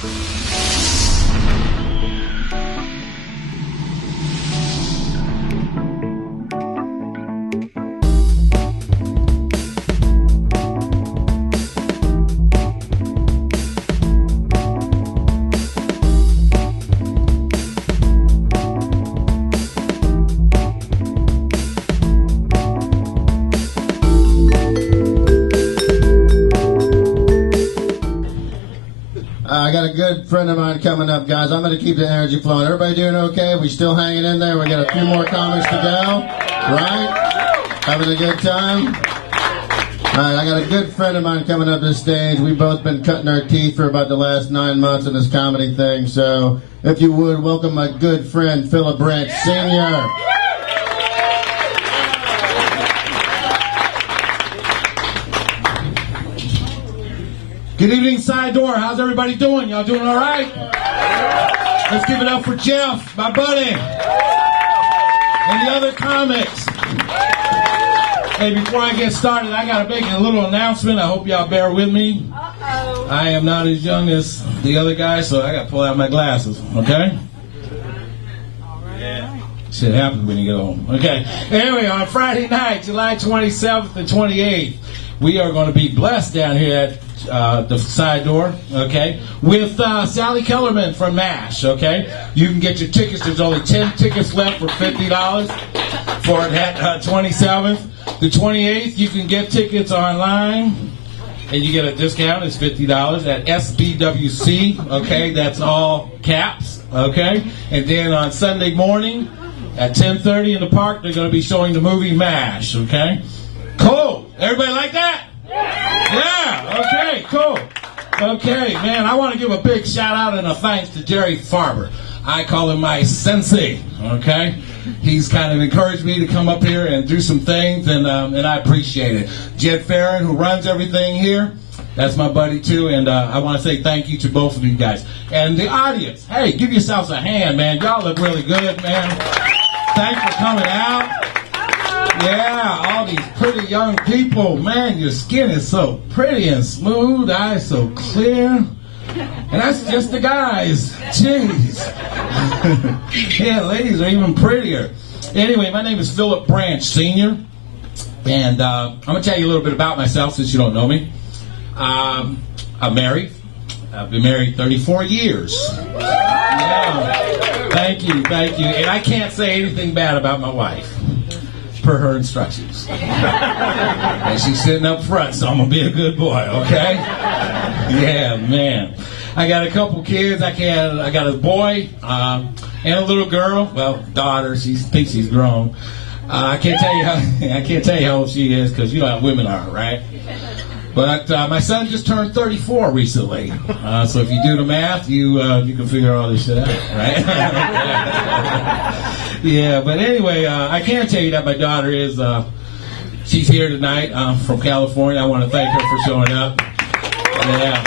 I got a good friend of mine coming up, guys. I'm going to keep the energy flowing. Everybody doing okay? We still hanging in there? We got a few more comics to go, right? Having a good time? All right, I got a good friend of mine coming up this stage. We've both been cutting our teeth for about the last 9 months in this comedy thing. So, if you would, welcome my good friend, Phillip Sr. Good evening, Side Door. How's everybody doing? Y'all doing all right? Let's give it up for Jeff, my buddy, and the other comics. Hey, before I get started, I got to make a little announcement. I hope y'all bear with me. I am not as young as the other guy, so I got to pull out my glasses, okay? Yeah. Shit happens when you get home. Okay. Anyway, on Friday night, July 27th and 28th, we are going to be blessed down here at the Side Door, okay, with Sally Kellerman from MASH, okay? You can get your tickets. There's only 10 tickets left for $50 for that 27th. The 28th, you can get tickets online, and you get a discount. It's $50 at SBWC, okay? That's all caps, okay? And then on Sunday morning at 10:30 in the park, they're going to be showing the movie MASH, okay? Cool. Everybody like that? Yeah, okay, cool. Okay, man, I want to give a big shout out and a thanks to Jerry Farber. I call him my sensei, okay? He's kind of encouraged me to come up here and do some things, and I appreciate it. Jed Farron, who runs everything here, that's my buddy too, and I want to say thank you to both of you guys. And the audience, hey, give yourselves a hand, man. Y'all look really good, man. Thanks for coming out. Yeah, all these pretty young people. Man, your skin is so pretty and smooth, eyes so clear. And that's just the guys. Jeez. Yeah, ladies are even prettier. Anyway, my name is Phillip Branch Sr. And I'm going to tell you a little bit about myself since you don't know me. I'm married. I've been married 34 years. Yeah. Thank you. And I can't say anything bad about my wife. Per her instructions. And she's sitting up front, so I'm going to be a good boy, okay? Yeah, man. I got a couple kids. I got a boy and a little girl. Well, daughter. She thinks she's grown. I can't tell you how old she is because you know how women are, right? But my son just turned 34 recently. So if you do the math, you can figure all this shit out, right? Yeah, but anyway, I can tell you that my daughter is, she's here tonight from California. I want to thank her for showing up. Yeah.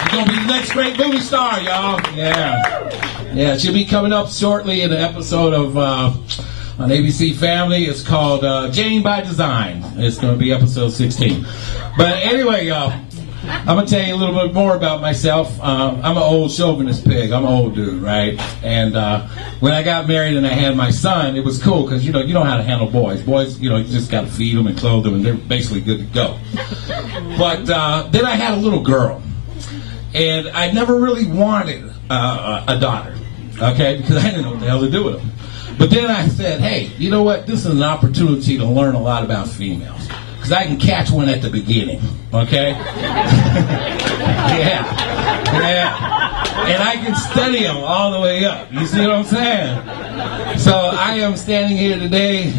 She's going to be the next great movie star, y'all. Yeah, she'll be coming up shortly in an episode of... on ABC Family. It's called Jane by Design. It's going to be episode 16. But anyway, I'm going to tell you a little bit more about myself. I'm an old chauvinist pig. I'm an old dude, right? And when I got married and I had my son, it was cool because, you know how to handle boys. Boys, you just got to feed them and clothe them, and they're basically good to go. But then I had a little girl. And I never really wanted a daughter, okay? Because I didn't know what the hell to do with them. But then I said, hey, you know what? This is an opportunity to learn a lot about females. Because I can catch one at the beginning, okay? Yeah. And I can study them all the way up. You see what I'm saying? So I am standing here today,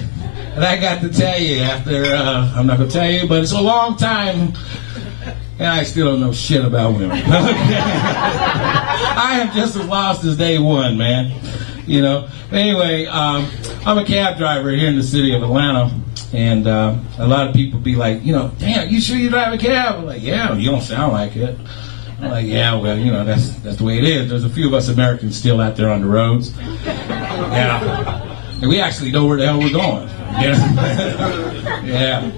and I got to tell you after, I'm not going to tell you, but it's a long time, and I still don't know shit about women. I am just as lost as day one, man. Anyway, I'm a cab driver here in the city of Atlanta, and a lot of people be like, damn, you sure you drive a cab? I'm like, yeah, you don't sound like it. I'm like, yeah, well, that's the way it is. There's a few of us Americans still out there on the roads. Yeah. And we actually know where the hell we're going. Yeah. Yeah.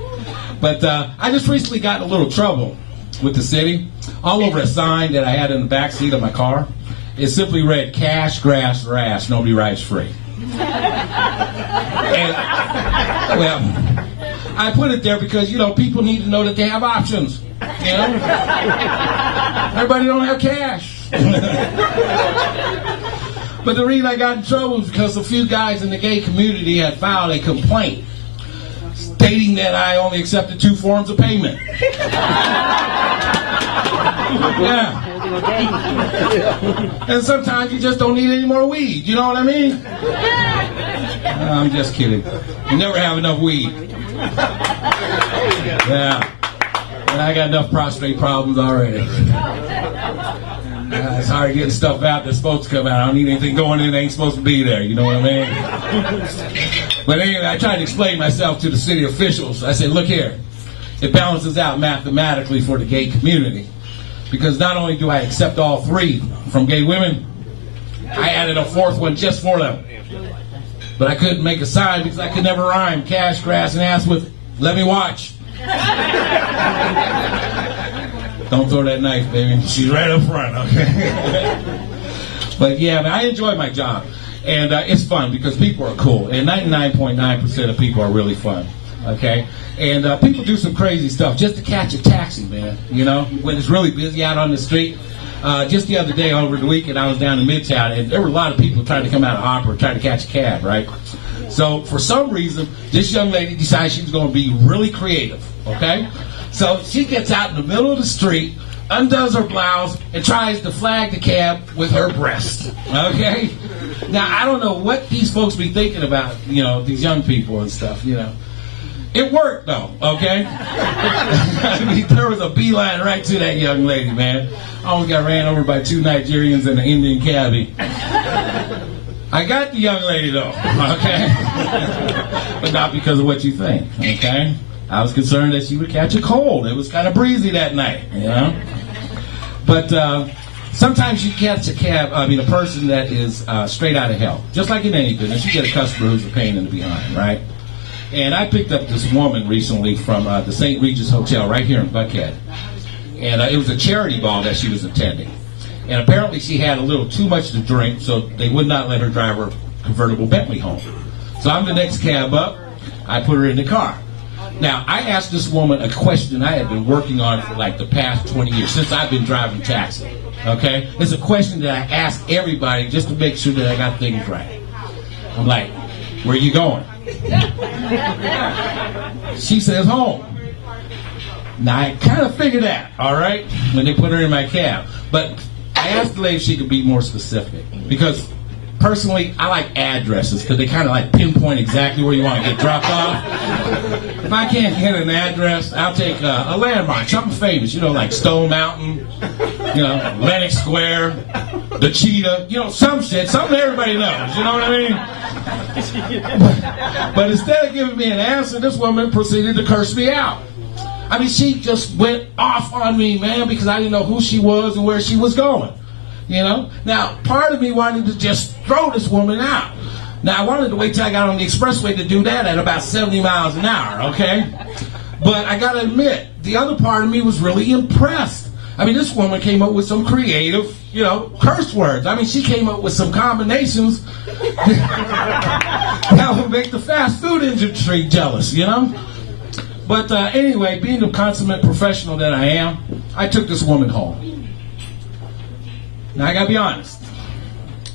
But I just recently got in a little trouble. with the city, all over a sign that I had in the back seat of my car. It simply read, "Cash, grass, rash, nobody rides free." And, well, I put it there because, people need to know that they have options. Everybody don't have cash. But the reason I got in trouble was because a few guys in the gay community had filed a complaint stating that I only accepted 2 forms of payment. Yeah. And sometimes you just don't need any more weed. You know what I mean? I'm just kidding. You never have enough weed. Yeah. And I got enough prostate problems already. It's hard getting stuff out that's supposed to come out. I don't need anything going in that ain't supposed to be there. You know what I mean? But anyway, I tried to explain myself to the city officials. I said, look here. It balances out mathematically for the gay community. Because not only do I accept all 3 from gay women, I added a 4th one just for them. But I couldn't make a sign because I could never rhyme cash, grass, and ass with "let me watch." Don't throw that knife, baby. She's right up front, okay? But yeah, man, I enjoy my job. And it's fun because people are cool. And 99.9% of people are really fun, okay? And people do some crazy stuff just to catch a taxi, man, when it's really busy out on the street. Just the other day, over the weekend, I was down in Midtown, and there were a lot of people trying to come out of Opera, trying to catch a cab, right? So for some reason, this young lady decides she's going to be really creative, okay? So she gets out in the middle of the street, undoes her blouse, and tries to flag the cab with her breast, okay? Now, I don't know what these folks be thinking about, these young people and stuff, It worked, though, okay? I mean, there was a beeline right to that young lady, man. I almost got ran over by 2 Nigerians and an Indian cabbie. I got the young lady, though, okay? But not because of what you think, okay? I was concerned that she would catch a cold. It was kind of breezy that night, But sometimes you catch a person that is straight out of hell. Just like in any business, you get a customer who's a pain in the behind, right? And I picked up this woman recently from the St. Regis Hotel right here in Buckhead. And it was a charity ball that she was attending. And apparently she had a little too much to drink, so they would not let her drive her convertible Bentley home. So I'm the next cab up. I put her in the car. Now, I asked this woman a question I had been working on for like the past 20 years, since I've been driving taxi. Okay? It's a question that I ask everybody just to make sure that I got things right. I'm like, where are you going? She says home. Now, I kind of figured that, all right, when they put her in my cab. But I asked the lady if she could be more specific. Because, personally, I like addresses because they kind of like pinpoint exactly where you want to get dropped off. If I can't get an address, I'll take a landmark, something famous, like Stone Mountain, Lenox Square, the Cheetah, some shit, something everybody knows, you know what I mean? But instead of giving me an answer, this woman proceeded to curse me out. I mean, she just went off on me, man, because I didn't know who she was and where she was going. Now, part of me wanted to just throw this woman out. Now, I wanted to wait till I got on the expressway to do that at about 70 miles an hour, okay? But I got to admit, the other part of me was really impressed. I mean, this woman came up with some creative, curse words. I mean, she came up with some combinations that would make the fast food industry jealous, But anyway, being the consummate professional that I am, I took this woman home. Now, I gotta be honest.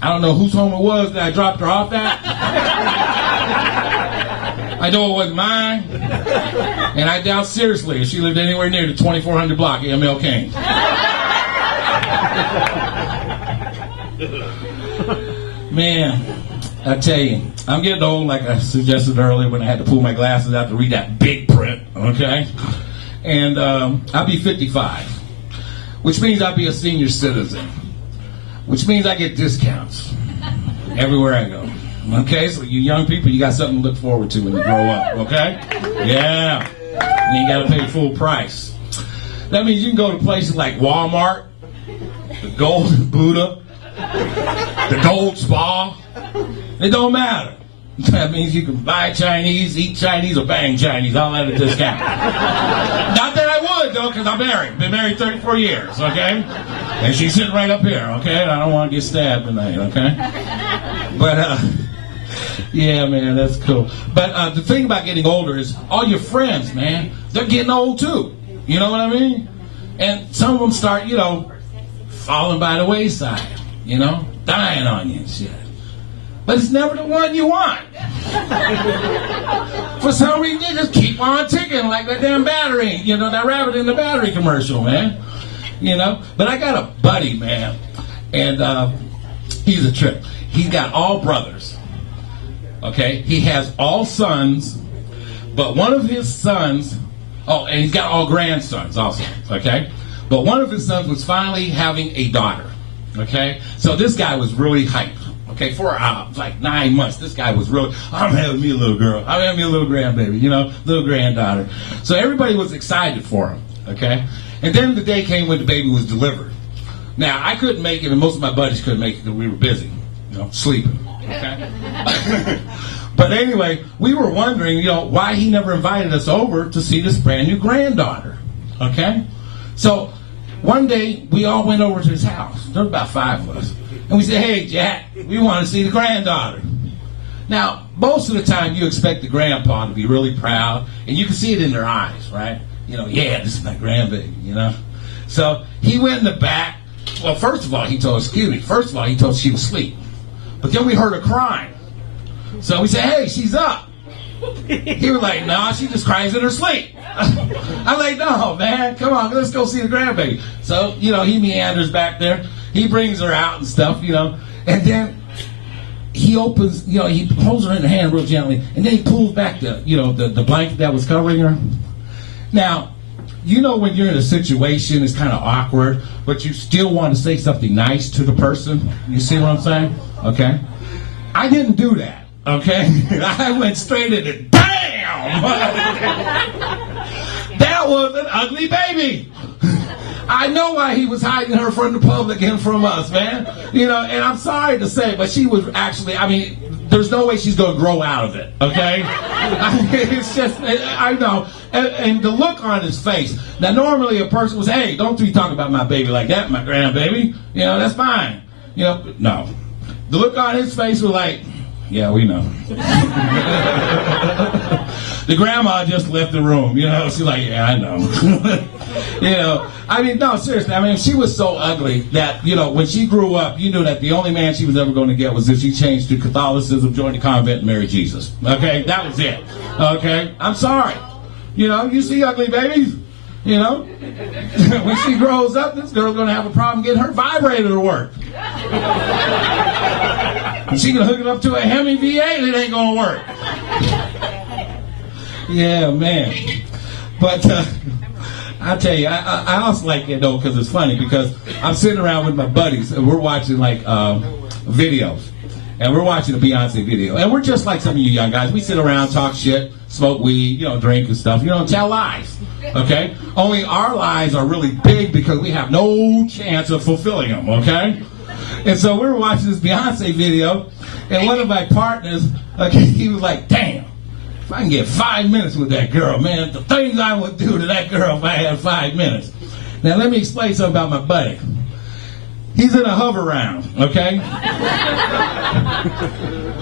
I don't know whose home it was that I dropped her off at. I know it wasn't mine. And I doubt seriously if she lived anywhere near the 2400 block of ML King. Man, I tell you, I'm getting old, like I suggested earlier when I had to pull my glasses out to read that big print, okay? And I'll be 55, which means I'll be a senior citizen, which means I get discounts everywhere I go. Okay, so you young people, you got something to look forward to when you grow up, okay? Yeah, and you got to pay full price. That means you can go to places like Walmart, the Golden Buddha, the Gold Spa. It don't matter. That means you can buy Chinese, eat Chinese, or bang Chinese, all at a discount. Not that I would, good, though, because I'm married. Been married 34 years, okay? And she's sitting right up here, okay? And I don't want to get stabbed tonight, okay? But, yeah, man, that's cool. But the thing about getting older is all your friends, man, they're getting old, too. You know what I mean? And some of them start, falling by the wayside, dying on you and shit. But it's never the one you want. For some reason, they just keep on ticking like that damn battery. That rabbit in the battery commercial, man. But I got a buddy, man. And he's a trip. He's got all brothers. Okay? He has all sons. But one of his sons... Oh, and he's got all grandsons also. Okay? But one of his sons was finally having a daughter. Okay? So this guy was really hyped. Okay, for like 9 months, this guy was really, I'm having me a little girl. I'm having me a little grandbaby, little granddaughter. So everybody was excited for him, okay? And then the day came when the baby was delivered. Now, I couldn't make it, and most of my buddies couldn't make it because we were busy, sleeping, okay? But anyway, we were wondering, why he never invited us over to see this brand new granddaughter, okay? So one day, we all went over to his house. There were about 5 of us. And we said, hey, Jack, we want to see the granddaughter. Now, most of the time, you expect the grandpa to be really proud, and you can see it in their eyes, right? Yeah, this is my grandbaby, So he went in the back. Well, first of all, he told us she was asleep. But then we heard her crying. So we said, hey, she's up. He was like, no, she just cries in her sleep. I'm like, no, man, come on, let's go see the grandbaby. So, he meanders back there. He brings her out and stuff, and then he opens, he holds her in the hand real gently, and then he pulls back the blanket that was covering her. Now, when you're in a situation, it's kind of awkward, but you still want to say something nice to the person. You see what I'm saying? Okay. I didn't do that. Okay. I went straight in and bam! That was an ugly baby. I know why he was hiding her from the public and from us, man. And I'm sorry to say, but she was actually, there's no way she's going to grow out of it, okay? It's just, I know. And the look on his face. Now, normally a person would say, hey, don't you talk about my baby like that, my grandbaby. That's fine. No. The look on his face was like, yeah, we know. The grandma just left the room, She's like, yeah, I know. No, seriously. She was so ugly that, when she grew up, you knew that the only man she was ever going to get was if she changed to Catholicism, joined the convent, and married Jesus. Okay? That was it. Okay? I'm sorry. You see ugly babies, when she grows up, this girl's going to have a problem getting her vibrator to work. And she can hook it up to a Hemi V8, and it ain't going to work. Yeah, man. But I tell you, I also like it, though, because it's funny, because I'm sitting around with my buddies, and we're watching, videos. And we're watching a Beyonce video. And we're just like some of you young guys. We sit around, talk shit, smoke weed, drink and stuff. Tell lies. Okay? Only our lies are really big because we have no chance of fulfilling them. Okay? And so we were watching this Beyonce video, and one of my partners, he was like, damn, if I can get 5 minutes with that girl, man, the things I would do to that girl if I had 5 minutes. Now, let me explain something about my buddy. He's in a hover round, okay?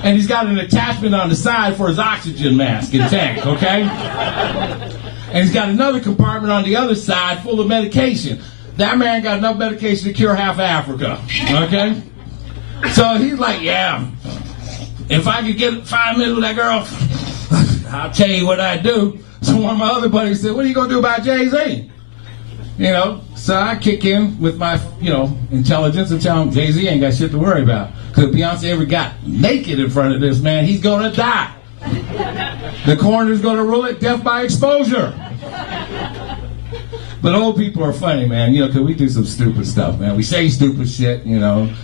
And he's got an attachment on the side for his oxygen mask and tank, okay? And he's got another compartment on the other side full of medication. That man got enough medication to cure half Africa, okay? So he's like, yeah, if I could get 5 minutes with that girl, I'll tell you what I'd do. So one of my other buddies said, what are you going to do about Jay-Z? So I kick in with my, intelligence and tell him Jay-Z ain't got shit to worry about. Because if Beyonce ever got naked in front of this man, he's going to die. The coroner's going to rule it death by exposure. But old people are funny, man, because we do some stupid stuff, man. We say stupid shit, And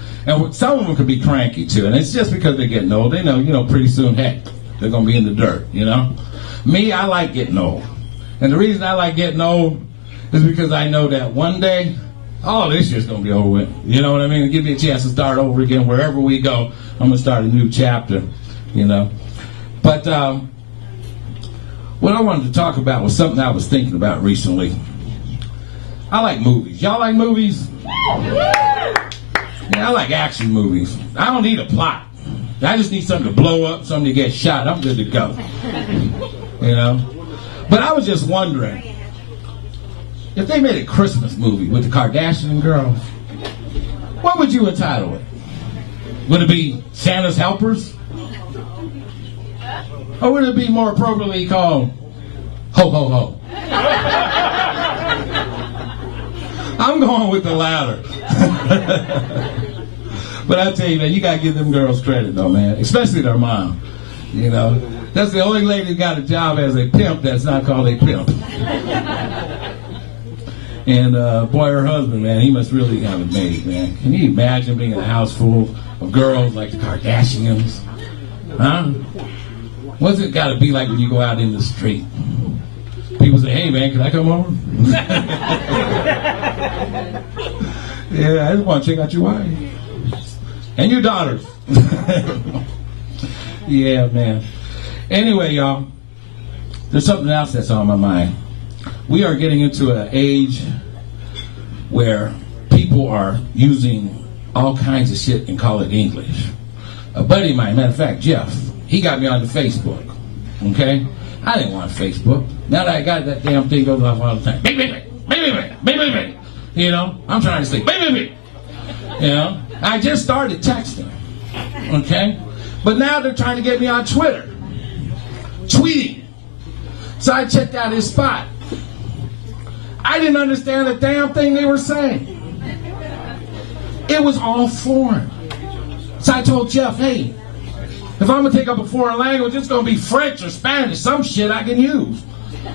some of them can be cranky, too. And it's just because they're getting old. They know, pretty soon, heck, they're going to be in the dirt, Me, I like getting old. And the reason I like getting old is because I know that one day, all this shit's going to be over with. You know what I mean? Give me a chance to start over again. Wherever we go, I'm going to start a new chapter, But what I wanted to talk about was something I was thinking about recently. I like movies. Y'all like movies? Yeah, I like action movies. I don't need a plot. I just need something to blow up, something to get shot. I'm good to go. You know? But I was just wondering, if they made a Christmas movie with the Kardashian girls, what would you entitle it? Would it be Santa's Helpers? Or would it be more appropriately called Ho Ho Ho? I'm going with the latter. But I tell you, man, you gotta give them girls credit, though, man. Especially their mom. You know, that's the only lady who got a job as a pimp that's not called a pimp. And boy, her husband, man, he must really have it made, man. Can you imagine being in a house full of girls like the Kardashians? Huh? What's it got to be like when you go out in the street? People say, "Hey, man, can I come over?" Yeah, I just want to check out your wife and your daughters. Yeah, man. Anyway, y'all, there's something else that's on my mind. We are getting into an age where people are using all kinds of shit and call it English. A buddy of mine, matter of fact, Jeff, he got me onto Facebook. Okay? I didn't want Facebook. Now that I got that damn thing goes off all the time. Beep, beep, beep, beep, beep, beep, beep, beep. You know, I'm trying to say beep, beep, beep. You know, I just started texting. Okay? But now they're trying to get me on Twitter. Tweeting. So I checked out his spot. I didn't understand a damn thing they were saying. It was all foreign. So I told Jeff, hey, if I'm going to take up a foreign language, it's going to be French or Spanish, some shit I can use.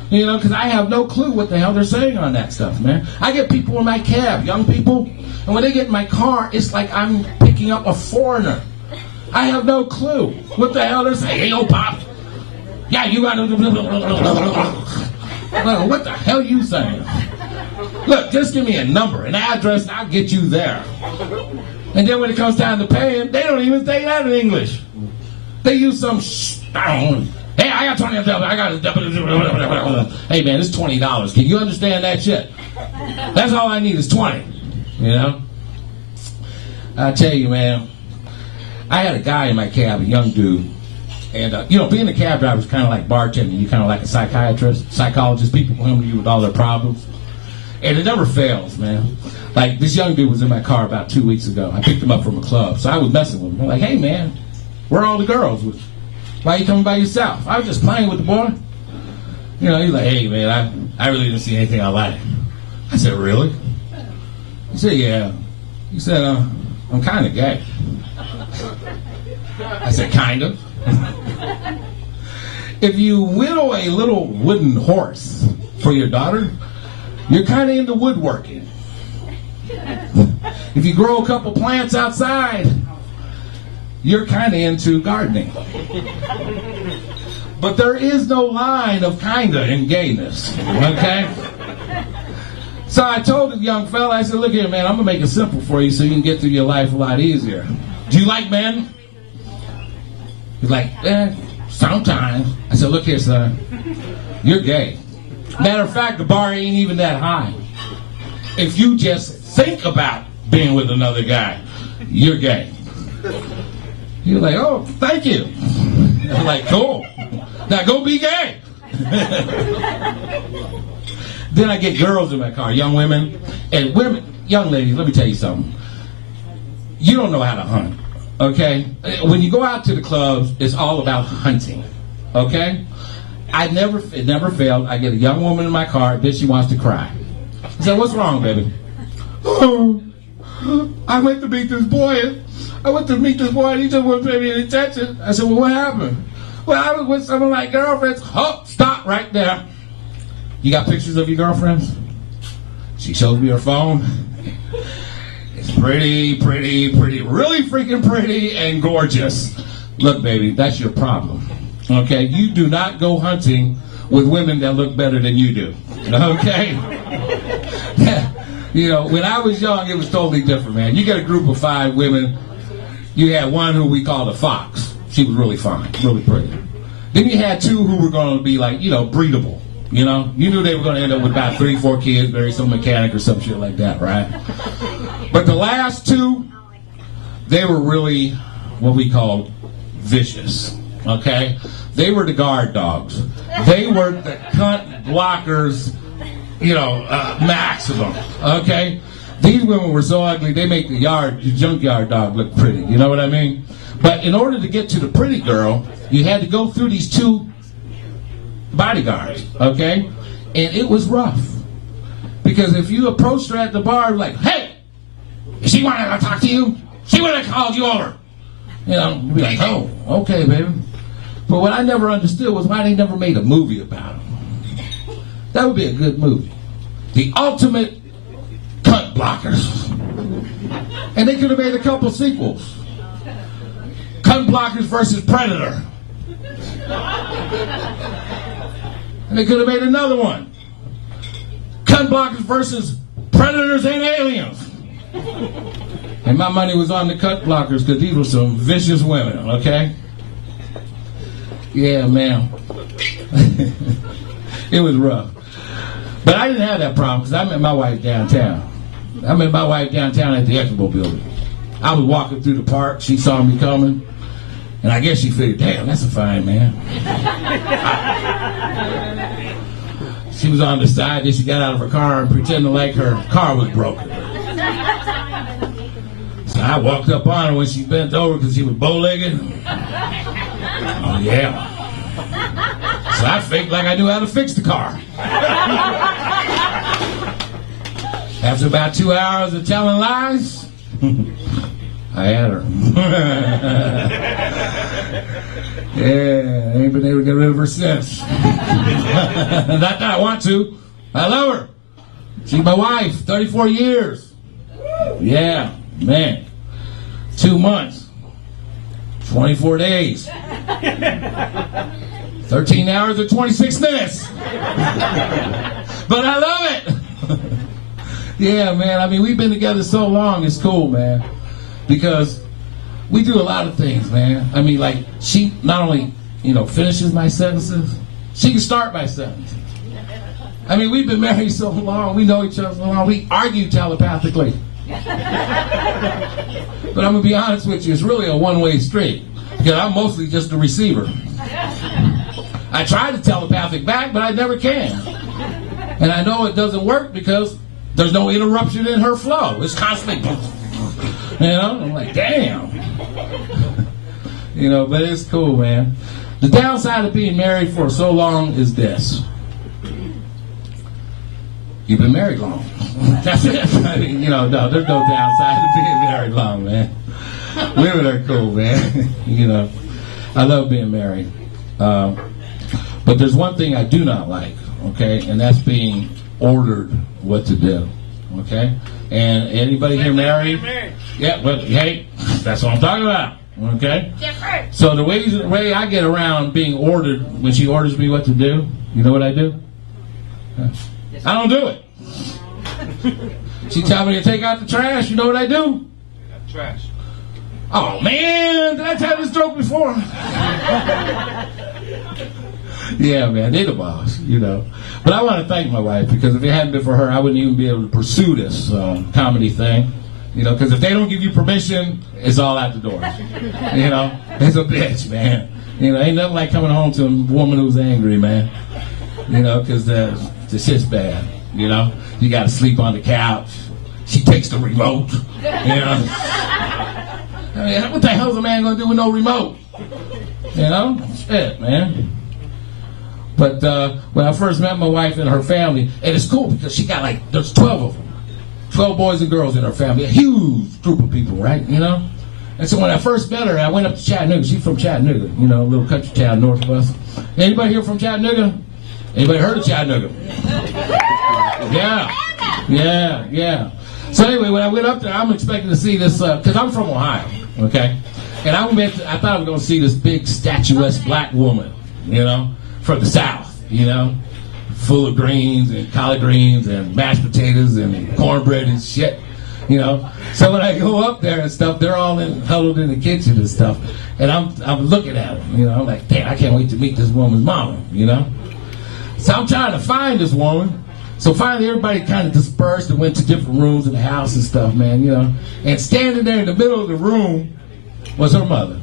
You know, because I have no clue what the hell they're saying on that stuff, man. I get people in my cab, young people, and when they get in my car, it's like I'm picking up a foreigner. I have no clue what the hell they're saying. Hey, yo, Pop. Yeah, you got to... What the hell are you saying? Look, just give me a number, an address, and I'll get you there. And then when it comes time to paying, they don't even say that in English. They use some hey, I got $20. I got hey, man, it's $20. Can you understand that shit? That's all I need is 20. You know? I tell you, man, I had a guy in my cab, a young dude. And, you know, being a cab driver is kind of like bartending. You're kind of like a psychiatrist, psychologist. People come to you with all their problems. And it never fails, man. Like, this young dude was in my car about 2 weeks ago. I picked him up from a club. So I was messing with him. I'm like, hey, man, where are all the girls? Why are you coming by yourself? I was just playing with the boy. You know, he's like, hey, man, I really didn't see anything I liked. I said, really? He said, yeah. He said, I'm kind of gay. I said, kind of? If you whittle a little wooden horse for your daughter, you're kind of into woodworking. If you grow a couple plants outside, you're kind of into gardening. But there is no line of kinda in gayness, okay? So I told the young fella, I said, look here, man, I'm going to make it simple for you so you can get through your life a lot easier. Do you like men? He's like, sometimes. I said, look here, son, you're gay. Matter of fact, the bar ain't even that high. If you just think about being with another guy, you're gay. He was like, oh, thank you. I was like, cool. Now go be gay. Then I get girls in my car, young women. And women, young ladies, let me tell you something. You don't know how to hunt, okay? When you go out to the clubs, it's all about hunting, okay? It never failed. I get a young woman in my car, then she wants to cry. I said, what's wrong, baby? Oh, I went to meet this boy. And he just wouldn't pay me any attention. I said, well, what happened? Well, I was with some of my girlfriends. Oh, stop right there. You got pictures of your girlfriends? She shows me her phone. It's pretty, really freaking pretty and gorgeous. Look, baby, that's your problem. Okay? You do not go hunting with women that look better than you do. Okay? You know, when I was young, it was totally different, man. You get a group of 5 women. You had one who we called a fox. She was really fine, really pretty. Then you had 2 who were going to be like, you know, breedable. You know, you knew they were going to end up with about 3, 4 kids, marry some mechanic or some shit like that, right? But the last 2, they were really what we call vicious, okay? They were the guard dogs. They were the cunt blockers, you know, maximum, okay? These women were so ugly, they make the junkyard dog look pretty, you know what I mean? But in order to get to the pretty girl, you had to go through these 2 bodyguards, okay? And it was rough. Because if you approached her at the bar, like, hey, she wanted to talk to you? She would have called you over. You know, you'd be like, oh, okay, baby. But what I never understood was why they never made a movie about them. That would be a good movie. The ultimate cunt blockers. And they could have made a couple sequels. Cunt blockers versus Predator. And they could have made another one. Cunt blockers versus Predators and Aliens. And my money was on the cunt blockers because these were some vicious women, okay? Yeah, man. It was rough. But I didn't have that problem because I met my wife downtown. I met my wife downtown at the Expo building. I was walking through the park. She saw me coming. And I guess she figured, damn, that's a fine man. She was on the side. Then she got out of her car and pretended like her car was broken. So I walked up on her when she bent over because she was bow-legged. Oh, yeah. So I faked like I knew how to fix the car. After about 2 hours of telling lies, I had her. Yeah, I ain't been able to get rid of her since. Not that I want to. I love her. She's my wife, 34 years. Yeah, man. 2 months. 24 days. 13 hours and 26 minutes. But I love it. Yeah, man. I mean, we've been together so long. It's cool, man. Because we do a lot of things, man. I mean, like, she not only, you know, finishes my sentences, she can start my sentences. I mean, we've been married so long. We know each other so long. We argue telepathically. But I'm going to be honest with you. It's really a one-way street. Because I'm mostly just a receiver. I try to telepathic back, but I never can. And I know it doesn't work because there's no interruption in her flow. It's constantly, you know, I'm like, damn. You know, but it's cool, man. The downside of being married for so long is this. You've been married long. That's it. I mean, you know, no, there's no downside to being married long, man. Women are cool, man. You know, I love being married. But there's one thing I do not like, okay, and that's being ordered what to do, okay? And anybody here married? Yeah, well, hey, that's what I'm talking about, okay? Different. So the way I get around being ordered, when she orders me what to do, you know what I do? I don't do it. She tells me to take out the trash, you know what I do? Trash. Oh, man, did I tell this joke before? Yeah, man, they're the boss, you know. But I want to thank my wife, because if it hadn't been for her, I wouldn't even be able to pursue this comedy thing. You know, because if they don't give you permission, it's all out the door. You know, it's a bitch, man. You know, ain't nothing like coming home to a woman who's angry, man. You know, because the shit's bad, you know. You got to sleep on the couch. She takes the remote, you know. I mean, what the hell's a man going to do with no remote? You know? Shit, man. But when I first met my wife and her family, and it's cool because she got there's 12 of them. 12 boys and girls in her family. A huge group of people, right? You know? And so when I first met her, I went up to Chattanooga. She's from Chattanooga, you know, a little country town north of us. Anybody here from Chattanooga? Anybody heard of Chattanooga? Yeah. So anyway, when I went up there, I'm expecting to see this, because I'm from Ohio, okay? And I thought I was going to see this big, statuesque black woman, you know, from the South, you know, full of greens and collard greens and mashed potatoes and cornbread and shit, you know. So when I go up there and stuff, they're all huddled in the kitchen and stuff, and I'm looking at them, you know. I'm like, damn, I can't wait to meet this woman's mama, you know. So I'm trying to find this woman. So finally everybody kind of dispersed and went to different rooms in the house and stuff, man, you know. And standing there in the middle of the room was her mother.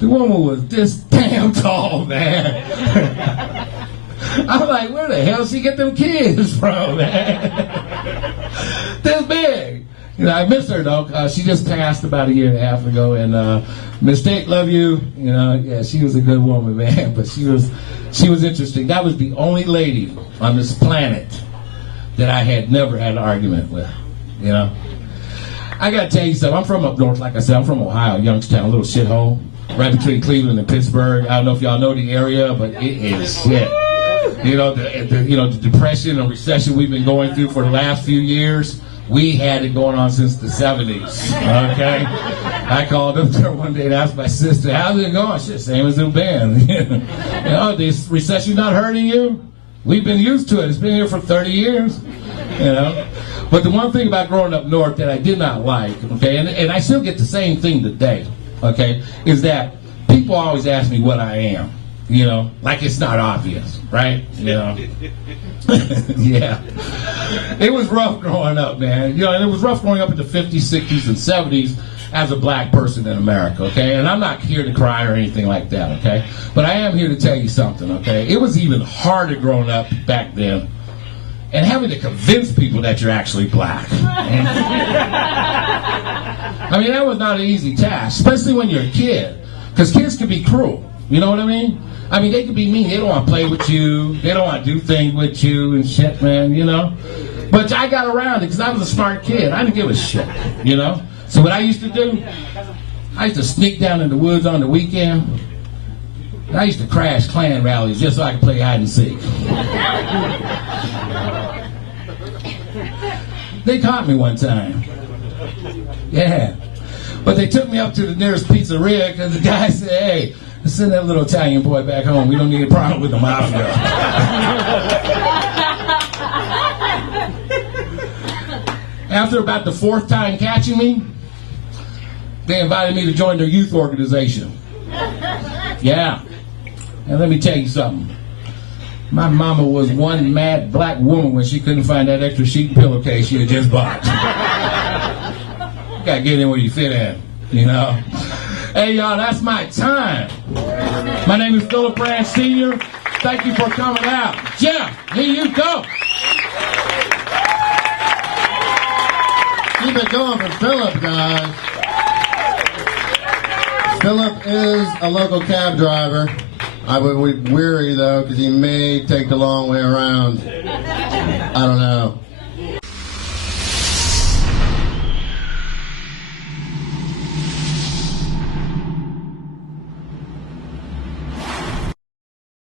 The woman was this damn tall, man. I'm like, where the hell she get them kids from, man? This big. You know, I miss her though. She just passed about a year and a half ago, and Mistake, love you. You know, yeah, she was a good woman, man. But she was interesting. That was the only lady on this planet that I had never had an argument with. You know, I gotta tell you something. I'm from up north, like I said. I'm from Ohio, Youngstown, a little shithole, right between Cleveland and Pittsburgh. I don't know if y'all know the area, but it is shit. You know, the depression and recession we've been going through for the last few years. We had it going on since the 70s, okay? I called up there one day and asked my sister, how's it going? Shit, same as it's been. You know, this recession not hurting you? We've been used to it. It's been here for 30 years, you know? But the one thing about growing up north that I did not like, okay, and I still get the same thing today, okay, is that people always ask me what I am. You know, like it's not obvious, right? You know, yeah. It was rough growing up, man. You know, and it was rough growing up in the 50s, 60s, and 70s as a black person in America, okay? And I'm not here to cry or anything like that, okay? But I am here to tell you something, okay? It was even harder growing up back then and having to convince people that you're actually black. I mean, that was not an easy task, especially when you're a kid, because kids can be cruel. You know what I mean? I mean, they could be mean. They don't want to play with you. They don't want to do things with you and shit, man, you know? But I got around it because I was a smart kid. I didn't give a shit, you know? So what I used to do, I used to sneak down in the woods on the weekend. I used to crash Klan rallies just so I could play hide and seek. They caught me one time. Yeah. But they took me up to the nearest pizzeria because the guy said, hey, send that little Italian boy back home. We don't need a problem with the mafia. After about the fourth time catching me, they invited me to join their youth organization. Yeah. And let me tell you something. My mama was one mad black woman when she couldn't find that extra sheet and pillowcase she had just bought. You gotta get in where you fit in, you know? Hey, y'all, that's my time. My name is Phillip Sr. Thank you for coming out. Jeff, here you go. Keep it going for Phillip, guys. Phillip is a local cab driver. I would be weary, though, because he may take the long way around. I don't know.